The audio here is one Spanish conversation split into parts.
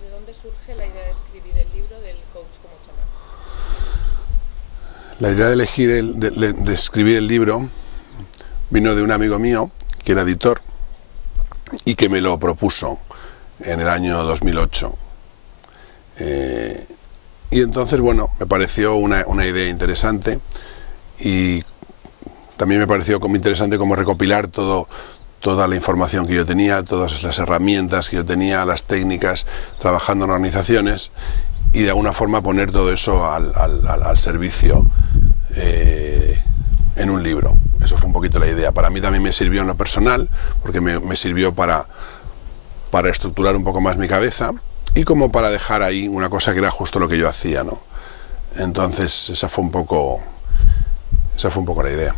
¿de dónde surge la idea de escribir el libro del coach como chamán? La idea de elegir, de escribir el libro vino de un amigo mío, que era editor, y que me lo propuso en el año 2008. Y entonces, bueno, me pareció una idea interesante, y también me pareció como interesante como recopilar toda la información que yo tenía, todas las herramientas que yo tenía, las técnicas, trabajando en organizaciones, y de alguna forma poner todo eso al servicio en un libro. Eso fue un poquito la idea. Para mí también me sirvió en lo personal, porque me sirvió para estructurar un poco más mi cabeza, y como para dejar ahí una cosa que era justo lo que yo hacía, ¿no? Entonces esa fue un poco la idea.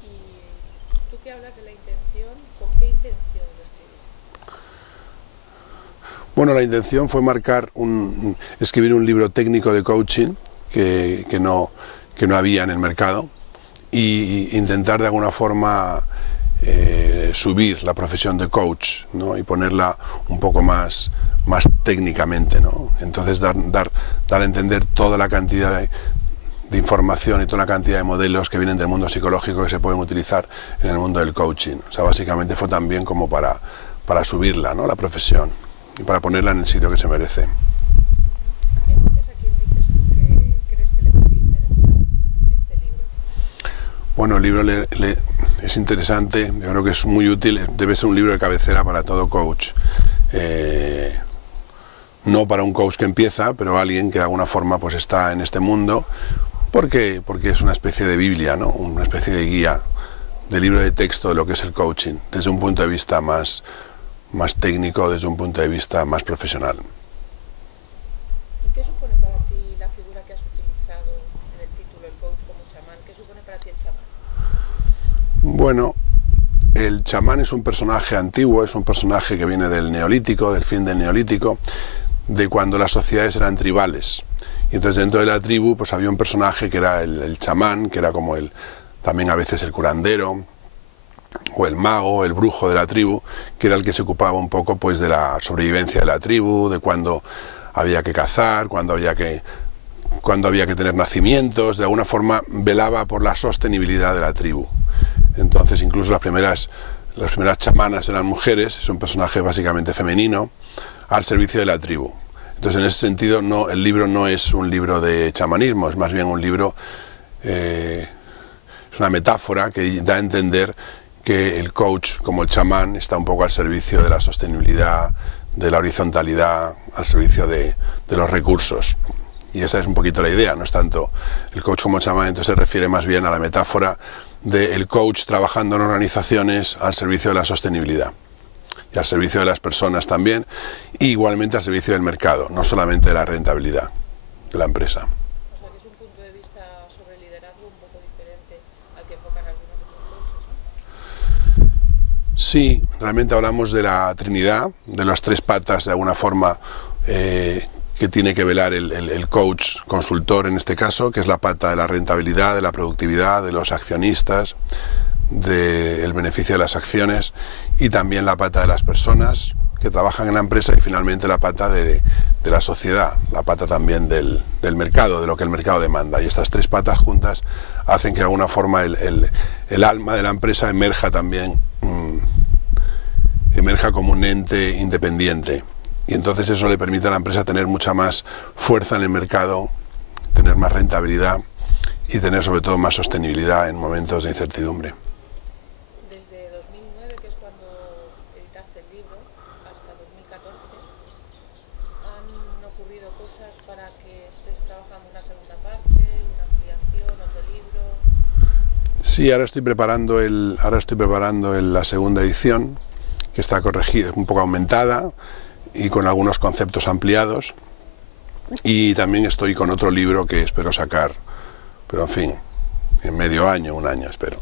Y tú que hablas de la intención, ¿con qué intención lo escribiste? Bueno, la intención fue escribir un libro técnico de coaching que no había en el mercado, y intentar de alguna forma subir la profesión de coach, ¿no? Y ponerla un poco más técnicamente, ¿no? Entonces dar a entender toda la cantidad de información y toda la cantidad de modelos que vienen del mundo psicológico que se pueden utilizar en el mundo del coaching. O sea, básicamente fue también como para subirla, ¿no? La profesión, y para ponerla en el sitio que se merece. Entonces, ¿a quién dices tú que crees que le podría interesar este libro? Bueno, el libro es interesante, yo creo que es muy útil, debe ser un libro de cabecera para todo coach. No para un coach que empieza, pero alguien que de alguna forma pues está en este mundo, porque es una especie de Biblia, ¿no? Una especie de guía, de libro de texto de lo que es el coaching, desde un punto de vista más técnico, desde un punto de vista más profesional. ¿Y qué supone para ti la figura que has utilizado en el título, el coach como chamán? ¿Qué supone para ti el chamán? Bueno, el chamán es un personaje antiguo, es un personaje que viene del Neolítico, del fin del Neolítico, de cuando las sociedades eran tribales. Y entonces dentro de la tribu pues había un personaje que era el chamán, que era como también a veces el curandero, o el mago, el brujo de la tribu, que era el que se ocupaba un poco pues de la sobrevivencia de la tribu, de cuándo había que cazar, cuándo había que tener nacimientos, de alguna forma velaba por la sostenibilidad de la tribu. Entonces incluso las primeras chamanas eran mujeres, es un personaje básicamente femenino, al servicio de la tribu. Entonces en ese sentido el libro no es un libro de chamanismo, es más bien un libro, es una metáfora que da a entender que el coach como el chamán está un poco al servicio de la sostenibilidad, de la horizontalidad, al servicio de los recursos. Y esa es un poquito la idea, no es tanto el coach como chamán, entonces se refiere más bien a la metáfora del coach trabajando en organizaciones al servicio de la sostenibilidad y al servicio de las personas también, y igualmente al servicio del mercado, no solamente de la rentabilidad de la empresa. O sea, que es un punto de vista sobre liderazgo un poco diferente al que enfocan algunos otros coaches, ¿no? Sí, realmente hablamos de la Trinidad, de las tres patas de alguna forma que tiene que velar el coach consultor en este caso, que es la pata de la rentabilidad, de la productividad, de los accionistas, del beneficio de las acciones, y también la pata de las personas que trabajan en la empresa, y finalmente la pata de la sociedad, la pata también del mercado, de lo que el mercado demanda. Y estas tres patas juntas hacen que de alguna forma el alma de la empresa emerja también, emerja como un ente independiente. Y entonces eso le permite a la empresa tener mucha más fuerza en el mercado, tener más rentabilidad y tener sobre todo más sostenibilidad en momentos de incertidumbre. Desde 2009, que es cuando editaste el libro, hasta 2014, ¿han ocurrido cosas para que estés trabajando una segunda parte, una ampliación, otro libro? Sí, ahora estoy preparando la segunda edición, que está corregida, un poco aumentada y con algunos conceptos ampliados, y también estoy con otro libro que espero sacar, pero en fin, en medio año, un año espero.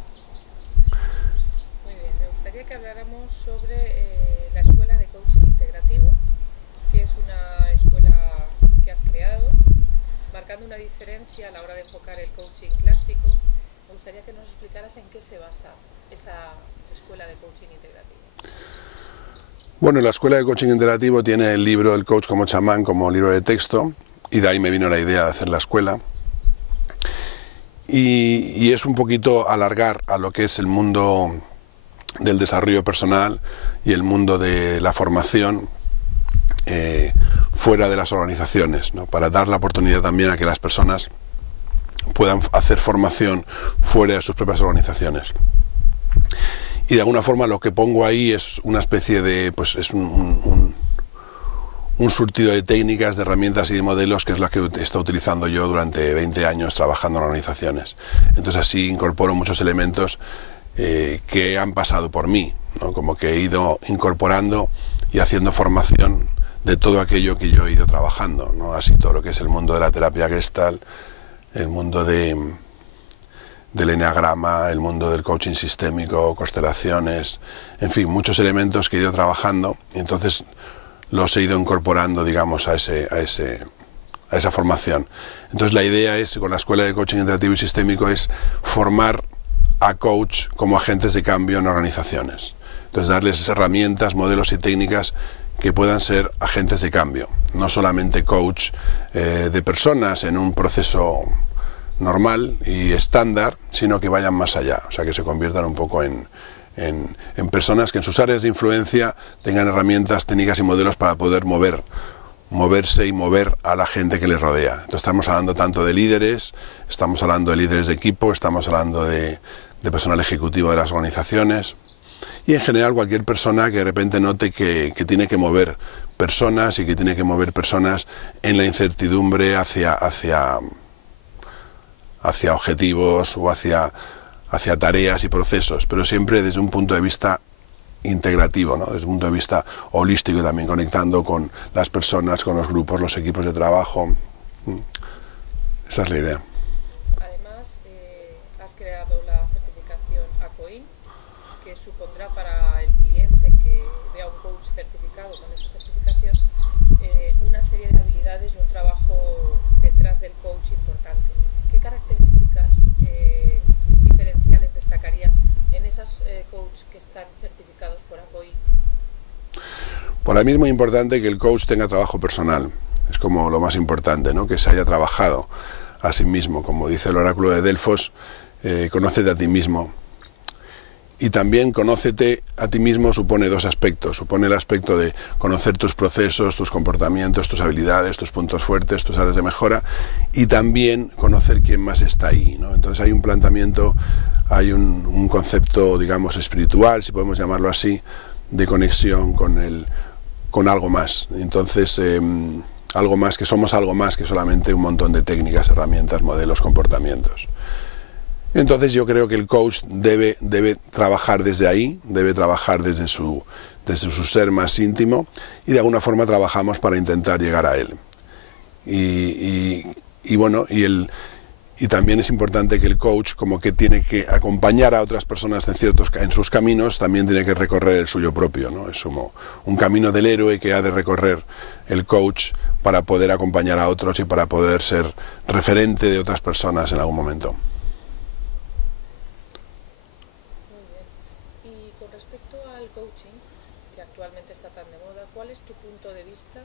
Muy bien, me gustaría que habláramos sobre la escuela de coaching integrativo, que es una escuela que has creado, marcando una diferencia a la hora de enfocar el coaching clásico. Me gustaría que nos explicaras en qué se basa esa escuela de coaching integrativo. Bueno, la Escuela de Coaching Interactivo tiene el libro El Coach como Chamán como libro de texto, y de ahí me vino la idea de hacer la escuela. Y es un poquito alargar a lo que es el mundo del desarrollo personal y el mundo de la formación fuera de las organizaciones, ¿no? Para dar la oportunidad también a que las personas puedan hacer formación fuera de sus propias organizaciones. Y de alguna forma lo que pongo ahí es una especie de, pues es un surtido de técnicas, de herramientas y de modelos, que es la que he estado utilizando yo durante 20 años trabajando en organizaciones. Entonces así incorporo muchos elementos que han pasado por mí, ¿no? Como que he ido incorporando y haciendo formación de todo aquello que yo he ido trabajando, ¿no? Así todo lo que es el mundo de la terapia Gestalt, el mundo del eneagrama, el mundo del coaching sistémico, constelaciones, en fin, muchos elementos que he ido trabajando, y entonces los he ido incorporando, digamos, a esa formación. Entonces la idea es, con la Escuela de Coaching Interactivo y Sistémico, es formar a coach como agentes de cambio en organizaciones. Entonces darles herramientas, modelos y técnicas que puedan ser agentes de cambio, no solamente coach de personas en un proceso normal y estándar, sino que vayan más allá, o sea, que se conviertan un poco en personas que en sus áreas de influencia tengan herramientas, técnicas y modelos para poder moverse y mover a la gente que les rodea. Entonces estamos hablando tanto de líderes, estamos hablando de líderes de equipo, estamos hablando de personal ejecutivo de las organizaciones, y en general cualquier persona que de repente note que tiene que mover personas y que tiene que mover personas en la incertidumbre hacia objetivos o hacia tareas y procesos, pero siempre desde un punto de vista integrativo, ¿no? Desde un punto de vista holístico también, conectando con las personas, con los grupos, los equipos de trabajo. Esa es la idea. Además, has creado la certificación ACOIN, que supondrá para el cliente que vea un coach certificado con esa certificación una serie de habilidades y un trabajo detrás del coach importante. ¿Qué características diferenciales destacarías en esas coaches que están certificados por ACOIN? Para mí es muy importante que el coach tenga trabajo personal, es como lo más importante, ¿no? Que se haya trabajado a sí mismo, como dice el oráculo de Delfos, conócete a ti mismo. Y también conócete a ti mismo supone dos aspectos. Supone el aspecto de conocer tus procesos, tus comportamientos, tus habilidades, tus puntos fuertes, tus áreas de mejora, y también conocer quién más está ahí, ¿no? Entonces hay un planteamiento, hay un concepto, digamos, espiritual, si podemos llamarlo así, de conexión con algo más. Entonces, algo más, que somos algo más que solamente un montón de técnicas, herramientas, modelos, comportamientos. Entonces yo creo que el coach debe trabajar desde ahí, debe trabajar desde su ser más íntimo, y de alguna forma trabajamos para intentar llegar a él. Y bueno, y también es importante que el coach, como que tiene que acompañar a otras personas en sus caminos, también tiene que recorrer el suyo propio, ¿no? Es como un camino del héroe que ha de recorrer el coach para poder acompañar a otros y para poder ser referente de otras personas en algún momento. Con respecto al coaching, que actualmente está tan de moda, ¿cuál es tu punto de vista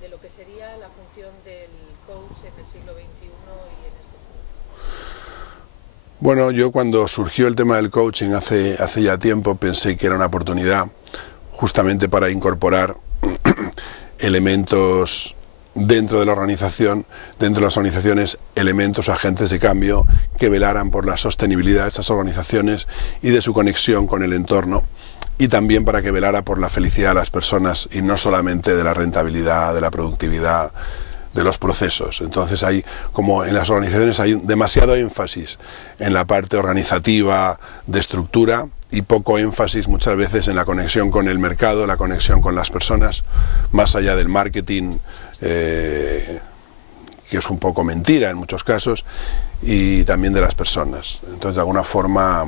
de lo que sería la función del coach en el siglo XXI y en este mundo? Bueno, yo cuando surgió el tema del coaching hace ya tiempo pensé que era una oportunidad justamente para incorporar elementos dentro de la organización, dentro de las organizaciones, elementos o agentes de cambio que velaran por la sostenibilidad de esas organizaciones y de su conexión con el entorno, y también para que velara por la felicidad de las personas y no solamente de la rentabilidad, de la productividad, de los procesos. Entonces hay, como en las organizaciones hay demasiado énfasis en la parte organizativa de estructura y poco énfasis muchas veces en la conexión con el mercado, la conexión con las personas, más allá del marketing, que es un poco mentira en muchos casos, y también de las personas. Entonces, de alguna forma,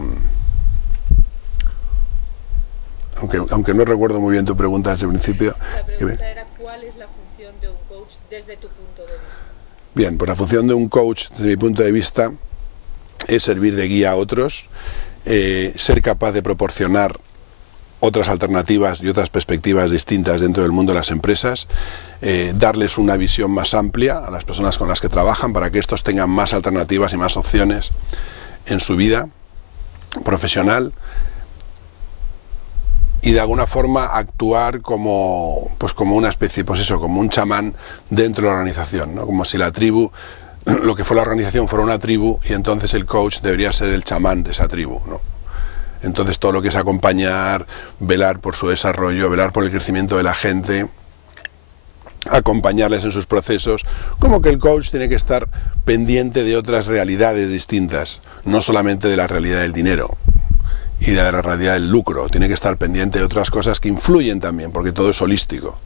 aunque no recuerdo muy bien tu pregunta desde el principio. La pregunta era: ¿cuál es la función de un coach desde tu punto de vista? Bien, pues la función de un coach desde mi punto de vista es servir de guía a otros, ser capaz de proporcionar otras alternativas y otras perspectivas distintas dentro del mundo de las empresas, darles una visión más amplia a las personas con las que trabajan para que estos tengan más alternativas y más opciones en su vida profesional, y de alguna forma actuar como una especie, como un chamán dentro de la organización, ¿no? Como si la tribu, lo que fue la organización, fuera una tribu, y entonces el coach debería ser el chamán de esa tribu, ¿no? Entonces todo lo que es acompañar, velar por su desarrollo, velar por el crecimiento de la gente, acompañarles en sus procesos, como que el coach tiene que estar pendiente de otras realidades distintas, no solamente de la realidad del dinero y de la realidad del lucro, tiene que estar pendiente de otras cosas que influyen también, porque todo es holístico.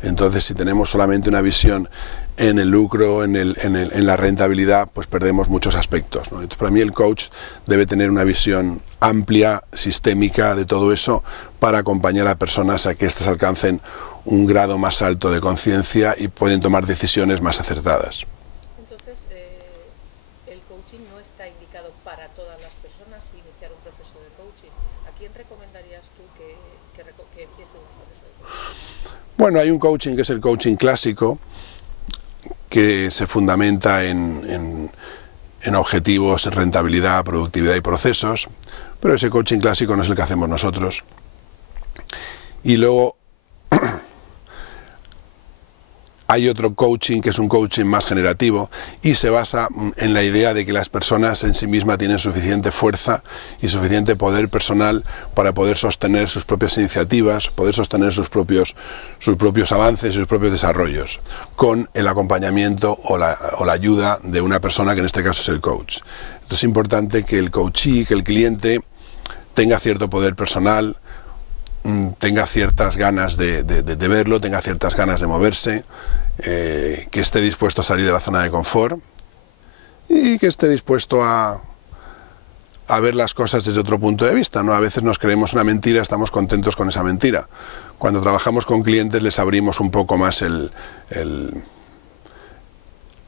Entonces, si tenemos solamente una visión en el lucro, en la rentabilidad, pues perdemos muchos aspectos, ¿no? Entonces, para mí el coach debe tener una visión amplia, sistémica de todo eso, para acompañar a personas a que éstas alcancen un grado más alto de conciencia y pueden tomar decisiones más acertadas. Entonces, el coaching no está indicado para todas las personas iniciar un proceso de coaching. ¿A quién recomendarías tú que empiece un proceso de coaching? Bueno, hay un coaching que es el coaching clásico, que se fundamenta en objetivos, en rentabilidad, productividad y procesos, pero ese coaching clásico no es el que hacemos nosotros. Y luego hay otro coaching que es un coaching más generativo y se basa en la idea de que las personas en sí mismas tienen suficiente fuerza y suficiente poder personal para poder sostener sus propias iniciativas, poder sostener sus propios avances, sus propios desarrollos, con el acompañamiento o la ayuda de una persona que en este caso es el coach. Entonces es importante que el coachee, que el cliente, tenga cierto poder personal, tenga ciertas ganas de verlo, tenga ciertas ganas de moverse, que esté dispuesto a salir de la zona de confort y que esté dispuesto a ver las cosas desde otro punto de vista, ¿no? A veces nos creemos una mentira, estamos contentos con esa mentira. Cuando trabajamos con clientes les abrimos un poco más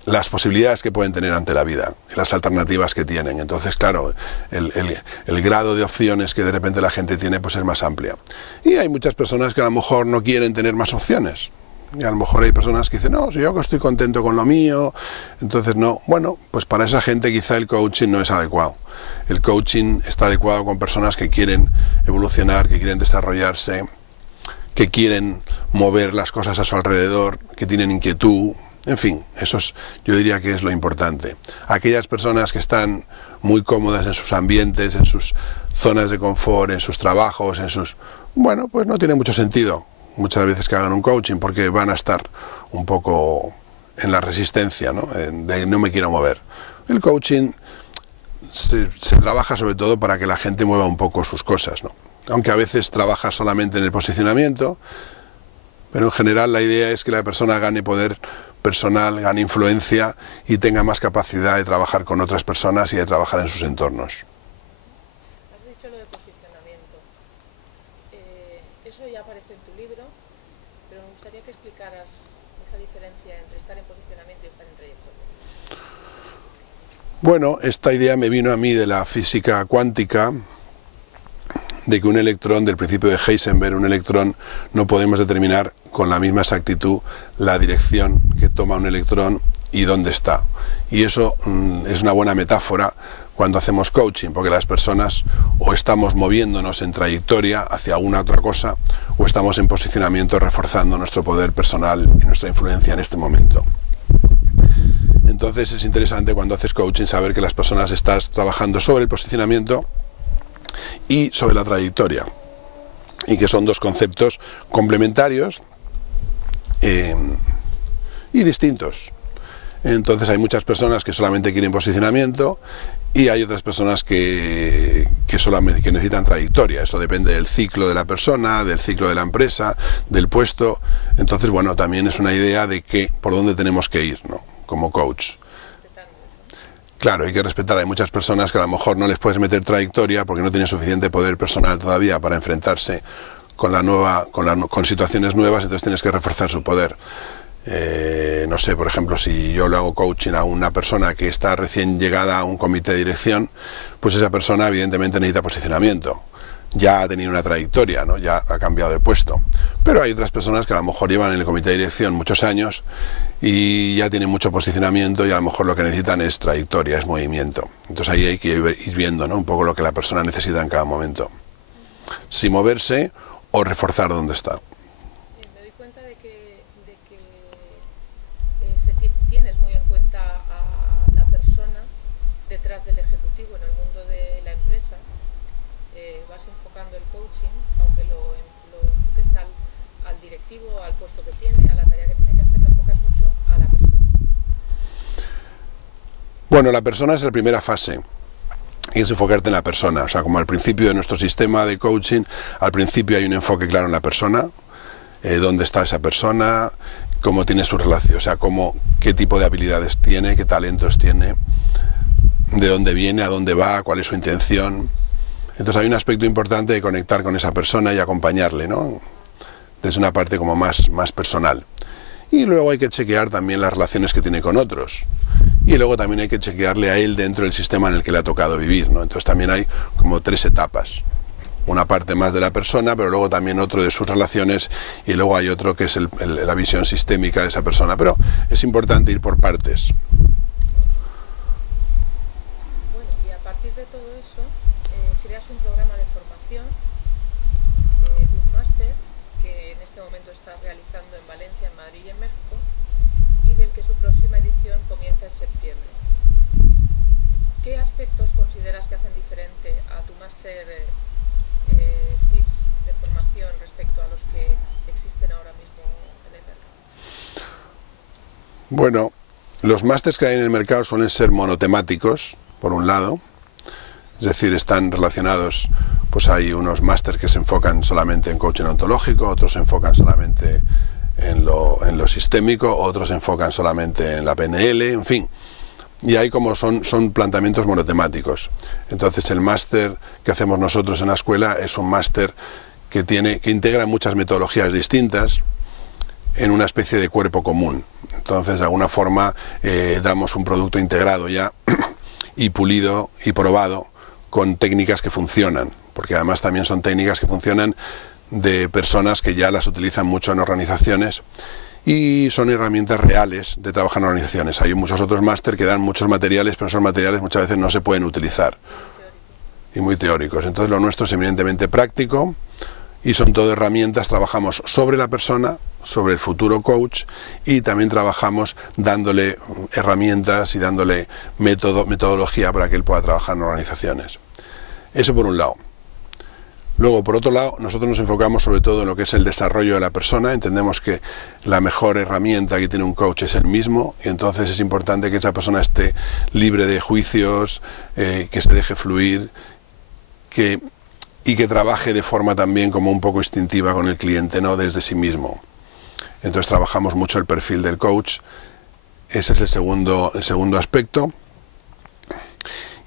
las posibilidades que pueden tener ante la vida, las alternativas que tienen. Entonces, claro, el grado de opciones que de repente la gente tiene pues es más amplia. Y hay muchas personas que a lo mejor no quieren tener más opciones. Y a lo mejor hay personas que dicen, no, si yo estoy contento con lo mío, entonces no. Bueno, pues para esa gente quizá el coaching no es adecuado. El coaching está adecuado con personas que quieren evolucionar, que quieren desarrollarse, que quieren mover las cosas a su alrededor, que tienen inquietud. En fin, eso yo diría que es lo importante. Aquellas personas que están muy cómodas en sus ambientes, en sus zonas de confort, en sus trabajos, bueno, pues no tiene mucho sentido muchas veces que hagan un coaching, porque van a estar un poco en la resistencia, ¿no? De no me quiero mover. El coaching se trabaja sobre todo para que la gente mueva un poco sus cosas, ¿no? Aunque a veces trabaja solamente en el posicionamiento, pero en general la idea es que la persona gane poder personal, gane influencia y tenga más capacidad de trabajar con otras personas y de trabajar en sus entornos. Has dicho lo de posicionamiento. Eso ya aparece en tu libro, pero me gustaría que explicaras esa diferencia entre estar en posicionamiento y estar en trayectoria. Bueno, esta idea me vino a mí de la física cuántica, de que un electrón, del principio de Heisenberg, un electrón no podemos determinar con la misma exactitud la dirección que toma un electrón y dónde está. Y eso es una buena metáfora cuando hacemos coaching, porque las personas o estamos moviéndonos en trayectoria hacia alguna otra cosa, o estamos en posicionamiento reforzando nuestro poder personal y nuestra influencia en este momento. Entonces es interesante cuando haces coaching saber que las personas estás trabajando sobre el posicionamiento y sobre la trayectoria, y que son dos conceptos complementarios y distintos. Entonces hay muchas personas que solamente quieren posicionamiento y hay otras personas que necesitan trayectoria. Eso depende del ciclo de la persona, del ciclo de la empresa, del puesto. Entonces, bueno, también es una idea de por dónde tenemos que ir, ¿no? Como coach. Claro, hay que respetar. Hay muchas personas que a lo mejor no les puedes meter trayectoria porque no tienen suficiente poder personal todavía para enfrentarse con situaciones nuevas, entonces tienes que reforzar su poder. No sé, por ejemplo, si yo le hago coaching a una persona que está recién llegada a un comité de dirección, pues esa persona evidentemente necesita posicionamiento. ya ha tenido una trayectoria, ¿no? Ya ha cambiado de puesto. Pero hay otras personas que a lo mejor llevan en el comité de dirección muchos años y ya tienen mucho posicionamiento y a lo mejor lo que necesitan es trayectoria, es movimiento. Entonces ahí hay que ir viendo, ¿no? Un poco lo que la persona necesita en cada momento. Si moverse o reforzar donde está. Me doy cuenta de que tienes muy en cuenta a la persona detrás del ejecutivo en el mundo de la empresa. Vas enfocando el coaching, aunque lo enfoques al directivo, al puesto que tiene, a la tarea que tiene que hacer, lo enfocas mucho a la persona. Bueno, la persona es la primera fase. Y es enfocarte en la persona, o sea, como al principio de nuestro sistema de coaching, al principio hay un enfoque claro en la persona, dónde está esa persona, cómo tiene su relación, o sea, qué tipo de habilidades tiene, qué talentos tiene, de dónde viene, a dónde va, cuál es su intención. Entonces hay un aspecto importante de conectar con esa persona y acompañarle, ¿no? Desde una parte como más personal. Y luego hay que chequear también las relaciones que tiene con otros. Y luego también hay que chequearle a él dentro del sistema en el que le ha tocado vivir, ¿no? Entonces también hay como 3 etapas. Una parte más de la persona, pero luego también otro de sus relaciones y luego hay otro que es la visión sistémica de esa persona. Pero es importante ir por partes. Bueno, y a partir de todo eso, creas un programa de formación, un máster, que en este momento estás realizando en Valencia, en Madrid y en México, y del que su próxima edición comienza en septiembre. ¿Qué aspectos consideras que hacen diferente a tu máster CIS de formación respecto a los que existen ahora mismo en el mercado? Bueno, los másters que hay en el mercado suelen ser monotemáticos, por un lado, es decir, están relacionados, pues hay unos másters que se enfocan solamente en coaching ontológico, otros se enfocan solamente en lo sistémico, otros se enfocan solamente en la PNL, en fin. Y hay como son planteamientos monotemáticos. Entonces el máster que hacemos nosotros en la escuela es un máster que integra muchas metodologías distintas en una especie de cuerpo común. Entonces de alguna forma damos un producto integrado ya y pulido y probado con técnicas que funcionan, porque además también son técnicas que funcionan de personas que ya las utilizan mucho en organizaciones y son herramientas reales de trabajar en organizaciones. Hay muchos otros máster que dan muchos materiales, pero esos materiales muchas veces no se pueden utilizar y muy teóricos. Entonces lo nuestro es eminentemente práctico y son todo herramientas, trabajamos sobre la persona, sobre el futuro coach y también trabajamos dándole herramientas y dándole metodología para que él pueda trabajar en organizaciones. Eso por un lado. Luego, por otro lado, nosotros nos enfocamos sobre todo en lo que es el desarrollo de la persona. Entendemos que la mejor herramienta que tiene un coach es el mismo y entonces es importante que esa persona esté libre de juicios, que se deje fluir y que trabaje de forma también como un poco instintiva con el cliente, no desde sí mismo. Entonces trabajamos mucho el perfil del coach. Ese es el segundo aspecto.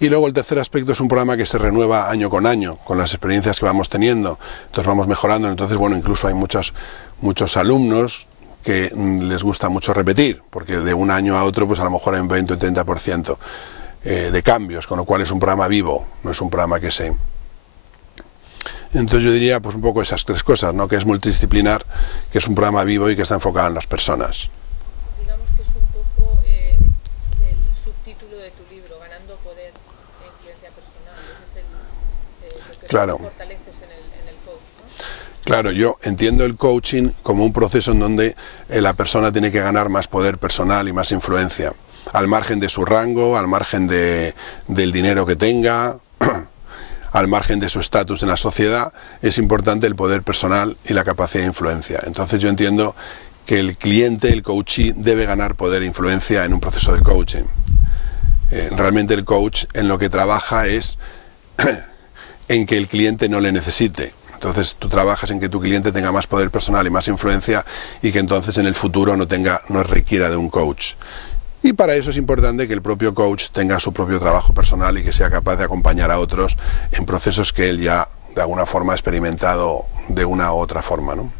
Y luego el tercer aspecto es un programa que se renueva año con año, con las experiencias que vamos teniendo. Entonces vamos mejorando. Entonces, bueno, incluso hay muchos alumnos que les gusta mucho repetir, porque de un año a otro, pues a lo mejor hay un 20 o 30% de cambios, con lo cual es un programa vivo, no es un programa que se... Entonces yo diría, pues un poco esas 3 cosas, ¿no? Que es multidisciplinar, que es un programa vivo y que está enfocado en las personas. Digamos que es un poco el subtítulo de tu libro, Ganando Poder e Influencia Personal. Ese es lo que claro. Fortaleces en el coach, ¿no? Claro, yo entiendo el coaching como un proceso en donde la persona tiene que ganar más poder personal y más influencia, al margen de su rango, al margen del dinero que tenga, al margen de su estatus en la sociedad. Es importante el poder personal y la capacidad de influencia. Entonces yo entiendo que el cliente, el coachee, debe ganar poder e influencia en un proceso de coaching. Realmente el coach en lo que trabaja es en que el cliente no le necesite. Entonces tú trabajas en que tu cliente tenga más poder personal y más influencia y que entonces en el futuro no requiera de un coach. Y para eso es importante que el propio coach tenga su propio trabajo personal y que sea capaz de acompañar a otros en procesos que él ya de alguna forma ha experimentado de una u otra forma, ¿no?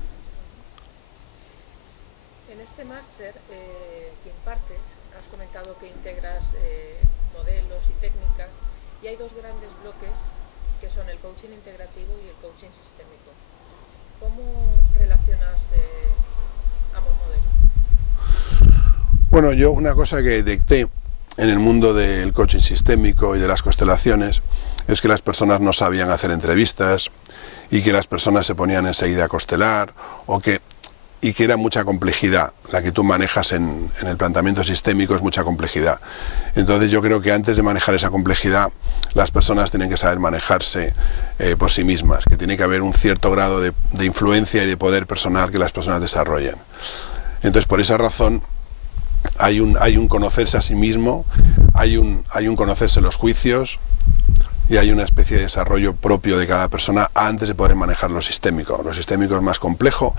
En este máster que impartes, has comentado que integras modelos y técnicas y hay 2 grandes bloques que que son el coaching integrativo y el coaching sistémico. ¿Cómo relacionas ambos modelos? Bueno, yo una cosa que detecté en el mundo del coaching sistémico y de las constelaciones es que las personas no sabían hacer entrevistas y que las personas se ponían enseguida a constelar y que era mucha complejidad. La que tú manejas en el planteamiento sistémico es mucha complejidad. Entonces yo creo que antes de manejar esa complejidad, las personas tienen que saber manejarse por sí mismas, que tiene que haber un cierto grado de influencia y de poder personal que las personas desarrollen. Entonces por esa razón hay un conocerse a sí mismo, hay un conocerse los juicios, y hay una especie de desarrollo propio de cada persona antes de poder manejar lo sistémico. Lo sistémico es más complejo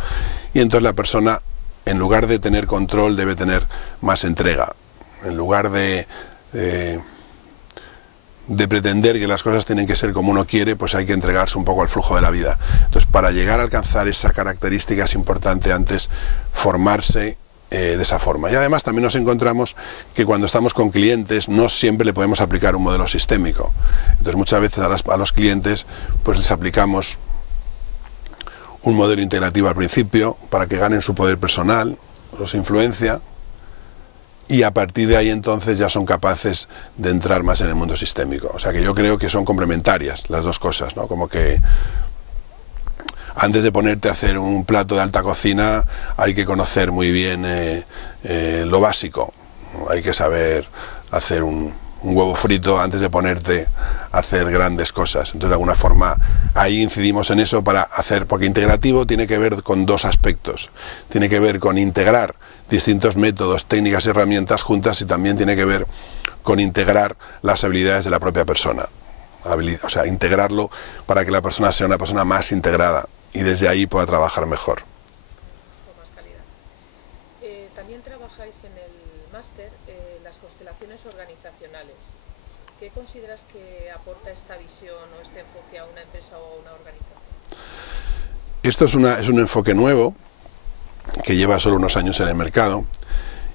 y entonces la persona, en lugar de tener control, debe tener más entrega. En lugar de pretender que las cosas tienen que ser como uno quiere, pues hay que entregarse un poco al flujo de la vida. Entonces, para llegar a alcanzar esa característica es importante antes formarse de esa forma. Y además también nos encontramos que cuando estamos con clientes no siempre le podemos aplicar un modelo sistémico. Entonces muchas veces a los clientes pues les aplicamos un modelo integrativo al principio para que ganen su poder personal, su influencia, y a partir de ahí entonces ya son capaces de entrar más en el mundo sistémico. O sea que yo creo que son complementarias las dos cosas, ¿no? Como que antes de ponerte a hacer un plato de alta cocina hay que conocer muy bien lo básico. Hay que saber hacer un huevo frito antes de ponerte a hacer grandes cosas. Entonces de alguna forma ahí incidimos en eso para hacer, porque integrativo tiene que ver con dos aspectos. Tiene que ver con integrar distintos métodos, técnicas y herramientas juntas, y también tiene que ver con integrar las habilidades de la propia persona. O sea, integrarlo para que la persona sea una persona más integrada y desde ahí pueda trabajar mejor. Con más calidad. También trabajáis en el máster las constelaciones organizacionales. ¿Qué consideras que aporta esta visión o este enfoque a una empresa o a una organización? Esto es un enfoque nuevo que lleva solo unos años en el mercado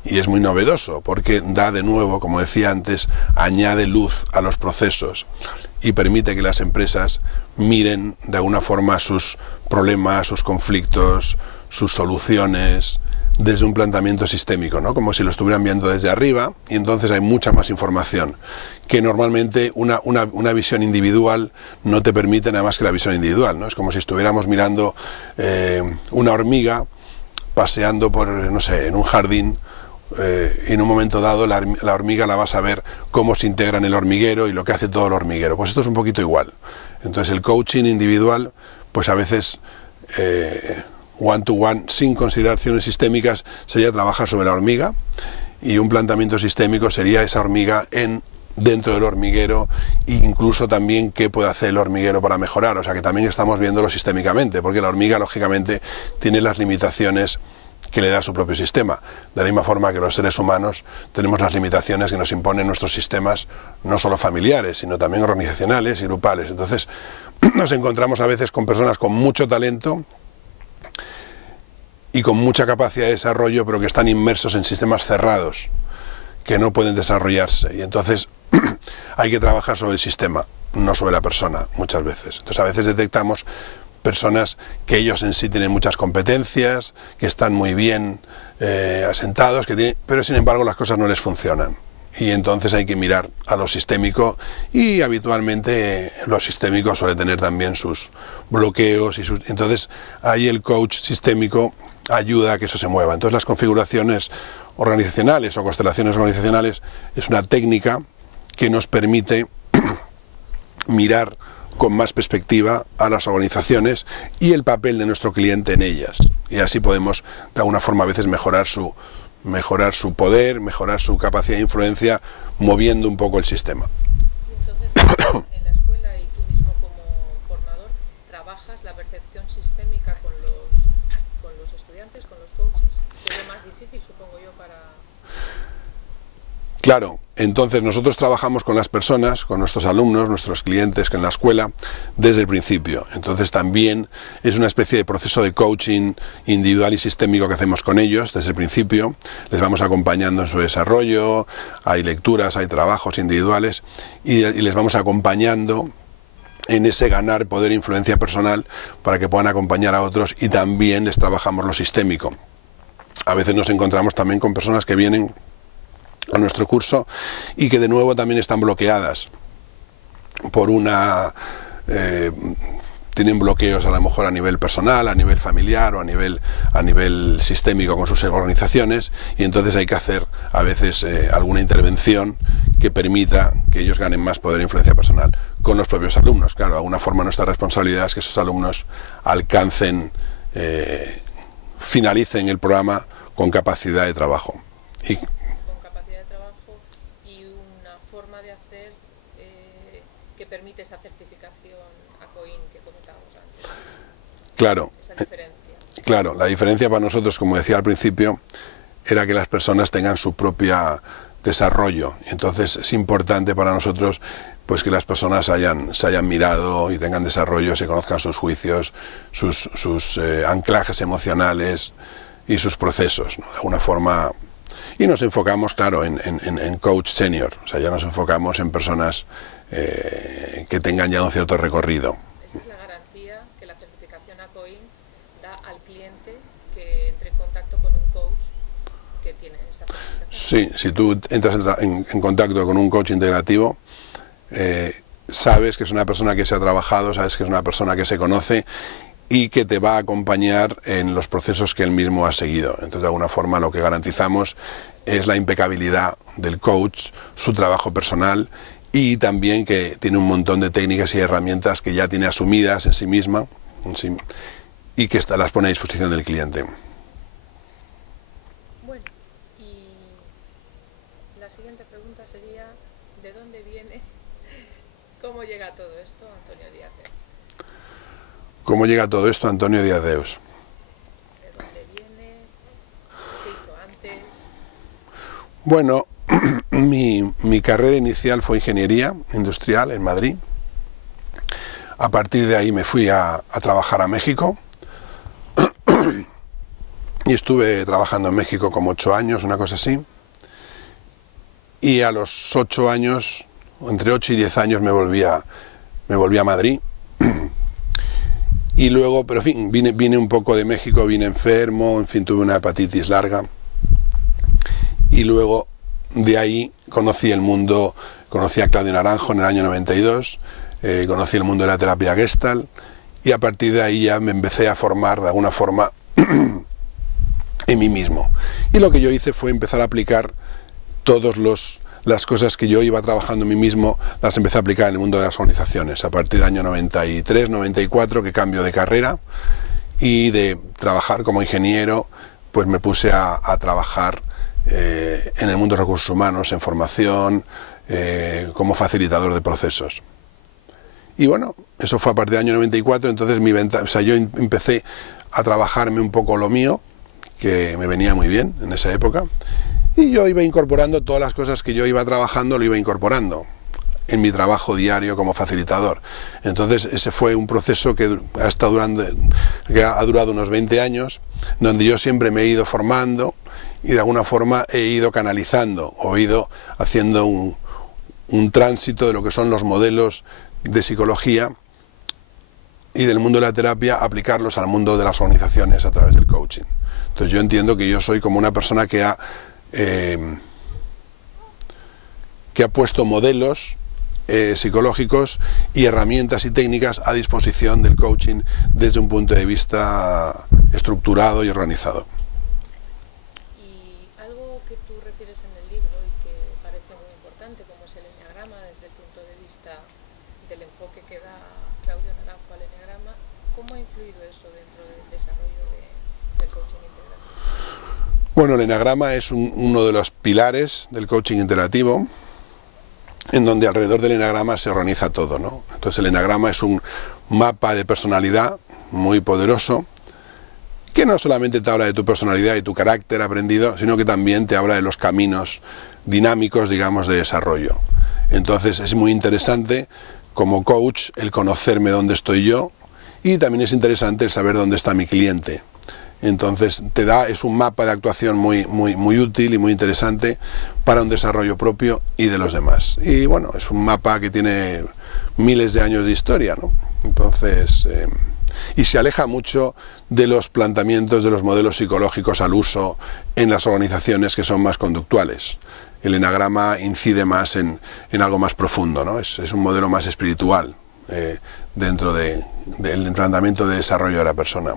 y es muy novedoso porque da de nuevo, como decía antes, añade luz a los procesos y permite que las empresas miren de alguna forma sus problemas, sus conflictos, sus soluciones desde un planteamiento sistémico, ¿no? Como si lo estuvieran viendo desde arriba, y entonces hay mucha más información que normalmente una visión individual no te permite nada más que la visión individual, ¿no? Es como si estuviéramos mirando una hormiga paseando por, no sé, en un jardín. En un momento dado la hormiga la vas a ver cómo se integra en el hormiguero y lo que hace todo el hormiguero. Pues esto es un poquito igual. Entonces el coaching individual, pues a veces one to one, sin consideraciones sistémicas, sería trabajar sobre la hormiga, y un planteamiento sistémico sería esa hormiga dentro del hormiguero, e incluso también qué puede hacer el hormiguero para mejorar. O sea que también estamos viéndolo sistémicamente, porque la hormiga lógicamente tiene las limitaciones que le da su propio sistema, de la misma forma que los seres humanos tenemos las limitaciones que nos imponen nuestros sistemas, no solo familiares, sino también organizacionales y grupales. Entonces nos encontramos a veces con personas con mucho talento y con mucha capacidad de desarrollo, pero que están inmersos en sistemas cerrados, que no pueden desarrollarse, y entonces hay que trabajar sobre el sistema, no sobre la persona, muchas veces. Entonces a veces detectamos personas que ellos en sí tienen muchas competencias, que están muy bien asentados, pero sin embargo las cosas no les funcionan. Y entonces hay que mirar a lo sistémico, y habitualmente lo sistémico suele tener también sus bloqueos, entonces ahí el coach sistémico ayuda a que eso se mueva. Entonces las configuraciones organizacionales o constelaciones organizacionales es una técnica que nos permite mirar con más perspectiva a las organizaciones y el papel de nuestro cliente en ellas, y así podemos de alguna forma a veces mejorar su poder, mejorar su capacidad de influencia, moviendo un poco el sistema. Y entonces en la escuela y tú mismo como formador trabajas la percepción sistémica con los estudiantes, con los coaches, que es lo más difícil, supongo yo, para... Claro, entonces nosotros trabajamos con las personas, con nuestros alumnos, nuestros clientes en la escuela, desde el principio. Entonces también es una especie de proceso de coaching individual y sistémico que hacemos con ellos desde el principio. Les vamos acompañando en su desarrollo, hay lecturas, hay trabajos individuales, y les vamos acompañando en ese ganar poder e influencia personal para que puedan acompañar a otros, y también les trabajamos lo sistémico. A veces nos encontramos también con personas que vienen a nuestro curso y que de nuevo también están bloqueadas por tienen bloqueos a lo mejor a nivel personal, a nivel familiar o a nivel sistémico con sus organizaciones, y entonces hay que hacer a veces alguna intervención que permita que ellos ganen más poder e influencia personal con los propios alumnos. Claro, de alguna forma nuestra responsabilidad es que esos alumnos alcancen, finalicen el programa con capacidad de trabajo. Y una forma de hacer que permite esa certificación ACOIN que comentábamos antes. Claro, esa diferencia. Claro, la diferencia para nosotros, como decía al principio, era que las personas tengan su propio desarrollo. Entonces es importante para nosotros pues que las personas se hayan mirado y tengan desarrollo, se conozcan sus juicios, sus anclajes emocionales y sus procesos, ¿no? De alguna forma. Y nos enfocamos, claro, en coach senior, o sea, ya nos enfocamos en personas que tengan ya un cierto recorrido. Esa es la garantía que la certificación ACOIN da al cliente que entre en contacto con un coach que tiene esa certificación. Sí, si tú entras en contacto con un coach integrativo, sabes que es una persona que se ha trabajado, sabes que es una persona que se conoce y que te va a acompañar en los procesos que él mismo ha seguido. Entonces, de alguna forma, lo que garantizamos es la impecabilidad del coach, su trabajo personal, y también que tiene un montón de técnicas y herramientas que ya tiene asumidas en sí misma y que las pone a disposición del cliente. Bueno, y la siguiente pregunta sería, ¿de dónde viene, cómo llega todo esto, Antonio Díaz Deus? ¿Cómo llega todo esto, Antonio Díaz Deus? ¿De dónde viene? ¿Qué hizo antes? Bueno, mi carrera inicial fue ingeniería industrial en Madrid. A partir de ahí me fui a trabajar a México y estuve trabajando en México como 8 años, una cosa así. Y a los 8 años, entre 8 y 10 años, me volví a Madrid. Y luego, pero en fin, vine un poco de México, vine enfermo, en fin, tuve una hepatitis larga. Y luego de ahí conocí a Claudio Naranjo en el año 92, conocí el mundo de la terapia Gestalt, y a partir de ahí ya me empecé a formar de alguna forma en mí mismo. Y lo que yo hice fue empezar a aplicar todas las cosas que yo iba trabajando en mí mismo, las empecé a aplicar en el mundo de las organizaciones. A partir del año 93, 94, que cambio de carrera, y de trabajar como ingeniero, pues me puse a trabajar en el mundo de recursos humanos, en formación, como facilitador de procesos. Y bueno, eso fue a partir del año 94, entonces yo empecé a trabajarme un poco lo mío, que me venía muy bien en esa época, y yo iba incorporando todas las cosas que yo iba trabajando, lo iba incorporando en mi trabajo diario como facilitador. Entonces ese fue un proceso que ha durado unos 20 años, donde yo siempre me he ido formando y de alguna forma he ido canalizando o he ido haciendo un tránsito de lo que son los modelos de psicología y del mundo de la terapia, aplicarlos al mundo de las organizaciones a través del coaching. Entonces yo entiendo que yo soy como una persona que ha puesto modelos psicológicos y herramientas y técnicas a disposición del coaching desde un punto de vista estructurado y organizado. Y algo que tú refieres en el libro y que parece muy importante, como es el eneagrama, desde el punto de vista del enfoque que da Claudio Naranjo al eneagrama, ¿cómo ha influido eso dentro del desarrollo del coaching integrativo? Bueno, el eneagrama es uno de los pilares del coaching integrativo, en donde alrededor del eneagrama se organiza todo, ¿no? Entonces el eneagrama es un mapa de personalidad muy poderoso, que no solamente te habla de tu personalidad y tu carácter aprendido, sino que también te habla de los caminos dinámicos, digamos, de desarrollo. Entonces es muy interesante como coach el conocerme dónde estoy yo, y también es interesante el saber dónde está mi cliente. Entonces es un mapa de actuación muy útil y muy interesante para un desarrollo propio y de los demás. Y bueno, es un mapa que tiene miles de años de historia, ¿no? Entonces, y se aleja mucho de los planteamientos de los modelos psicológicos al uso en las organizaciones que son más conductuales. El enagrama incide más en algo más profundo, ¿no? Es un modelo más espiritual dentro del planteamiento de desarrollo de la persona.